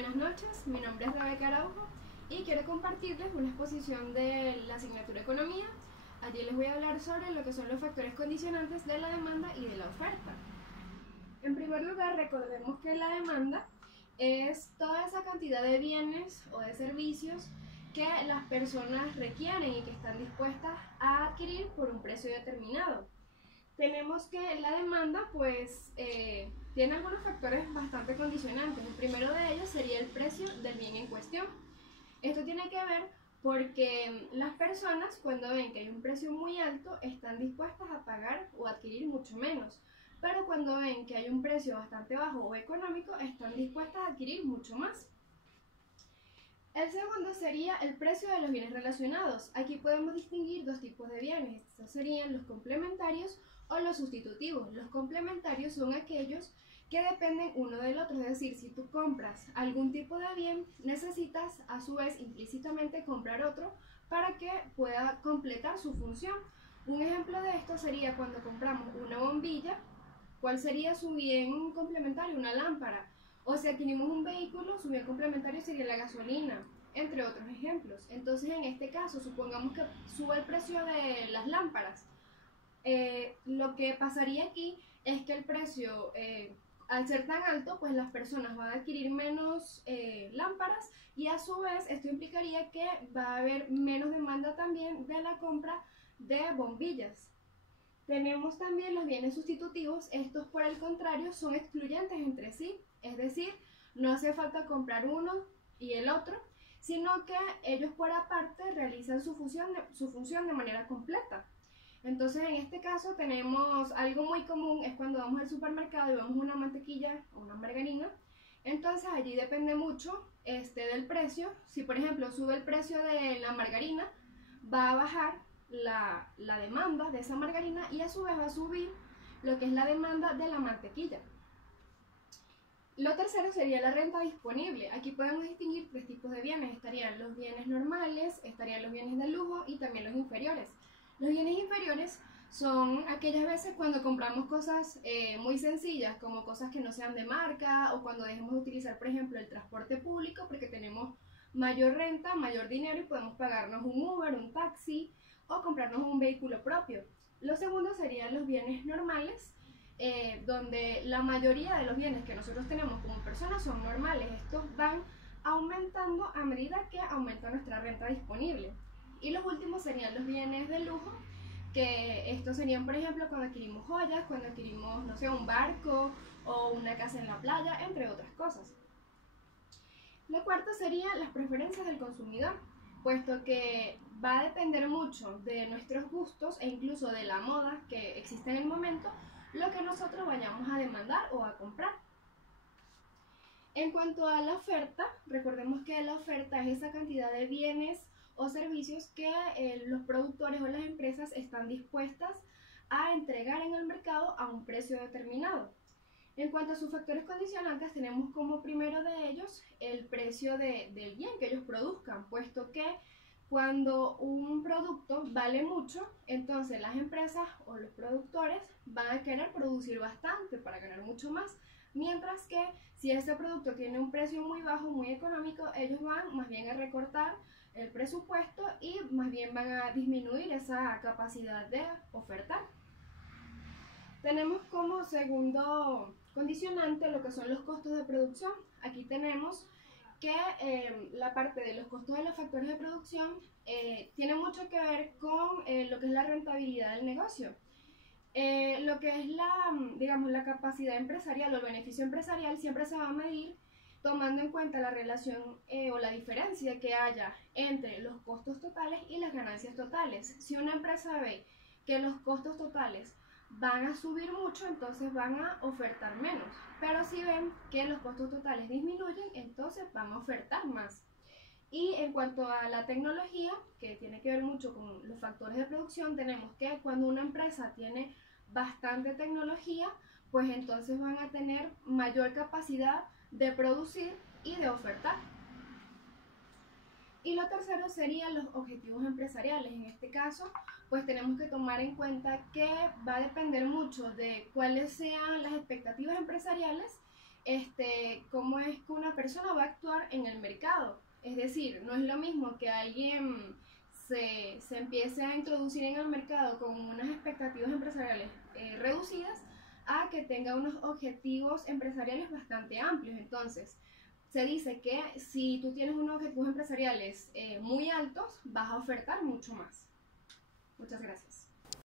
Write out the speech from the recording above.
Buenas noches, mi nombre es Rebeca Araujo y quiero compartirles una exposición de la asignatura Economía. Allí les voy a hablar sobre lo que son los factores condicionantes de la demanda y de la oferta. En primer lugar, recordemos que la demanda es toda esa cantidad de bienes o de servicios que las personas requieren y que están dispuestas a adquirir por un precio determinado. Tenemos que la demanda tiene algunos factores bastante condicionantes. El primero de ellos sería el precio del bien en cuestión. Esto tiene que ver porque las personas, cuando ven que hay un precio muy alto, están dispuestas a pagar o adquirir mucho menos, pero cuando ven que hay un precio bastante bajo o económico, están dispuestas a adquirir mucho más. El segundo sería el precio de los bienes relacionados. Aquí podemos distinguir dos tipos de bienes. Estos serían los complementarios o los sustitutivos. Los complementarios son aquellos que dependen uno del otro, es decir, si tú compras algún tipo de bien, necesitas a su vez implícitamente comprar otro para que pueda completar su función. Un ejemplo de esto sería cuando compramos una bombilla. ¿Cuál sería su bien complementario? Una lámpara. O si adquirimos un vehículo, su bien complementario sería la gasolina, entre otros ejemplos. Entonces, en este caso, supongamos que sube el precio de las lámparas. Lo que pasaría aquí es que el precio, al ser tan alto, pues las personas van a adquirir menos lámparas y a su vez esto implicaría que va a haber menos demanda también de la compra de bombillas. Tenemos también los bienes sustitutivos. Estos, por el contrario, son excluyentes entre sí, es decir, no hace falta comprar uno y el otro, sino que ellos por aparte realizan su función de manera completa. Entonces, en este caso tenemos algo muy común, es cuando vamos al supermercado y vemos una mantequilla o una margarina. Entonces allí depende mucho del precio. Si por ejemplo sube el precio de la margarina, va a bajar la demanda de esa margarina y a su vez va a subir lo que es la demanda de la mantequilla. Lo tercero sería la renta disponible. Aquí podemos distinguir tres tipos de bienes. Estarían los bienes normales, estarían los bienes de lujo y también los inferiores. Los bienes inferiores son aquellas veces cuando compramos cosas muy sencillas, como cosas que no sean de marca, o cuando dejemos de utilizar, por ejemplo, el transporte público porque tenemos mayor renta, mayor dinero y podemos pagarnos un Uber, un taxi o comprarnos un vehículo propio. Lo segundo serían los bienes normales, donde la mayoría de los bienes que nosotros tenemos como personas son normales. Estos van aumentando a medida que aumenta nuestra renta disponible. Y los últimos serían los bienes de lujo, que estos serían, por ejemplo, cuando adquirimos joyas, cuando adquirimos, no sé, un barco o una casa en la playa, entre otras cosas. Lo cuarto serían las preferencias del consumidor, puesto que va a depender mucho de nuestros gustos e incluso de la moda que existe en el momento, lo que nosotros vayamos a demandar o a comprar. En cuanto a la oferta, recordemos que la oferta es esa cantidad de bienes o servicios que los productores o las empresas están dispuestas a entregar en el mercado a un precio determinado. En cuanto a sus factores condicionantes, tenemos como primero de ellos el precio del bien que ellos produzcan, puesto que cuando un producto vale mucho, entonces las empresas o los productores van a querer producir bastante para ganar mucho más, mientras que si ese producto tiene un precio muy bajo, muy económico, ellos van más bien a recortar el presupuesto y más bien van a disminuir esa capacidad de ofertar. Tenemos como segundo condicionante lo que son los costos de producción. Aquí tenemos que la parte de los costos de los factores de producción tiene mucho que ver con lo que es la rentabilidad del negocio. Lo que es la capacidad empresarial o el beneficio empresarial siempre se va a medir tomando en cuenta la relación o la diferencia que haya entre los costos totales y las ganancias totales. Si una empresa ve que los costos totales van a subir mucho, entonces van a ofertar menos. Pero si ven que los costos totales disminuyen, entonces van a ofertar más. Y en cuanto a la tecnología, que tiene que ver mucho con los factores de producción, tenemos que cuando una empresa tiene bastante tecnología, pues entonces van a tener mayor capacidad de producir y de ofertar. Y lo tercero serían los objetivos empresariales. En este caso, pues tenemos que tomar en cuenta que va a depender mucho de cuáles sean las expectativas empresariales cómo es que una persona va a actuar en el mercado. Es decir, no es lo mismo que alguien se empiece a introducir en el mercado con unas expectativas empresariales reducidas a que tenga unos objetivos empresariales bastante amplios. Entonces, se dice que si tú tienes unos objetivos empresariales muy altos, vas a ofertar mucho más. Muchas gracias.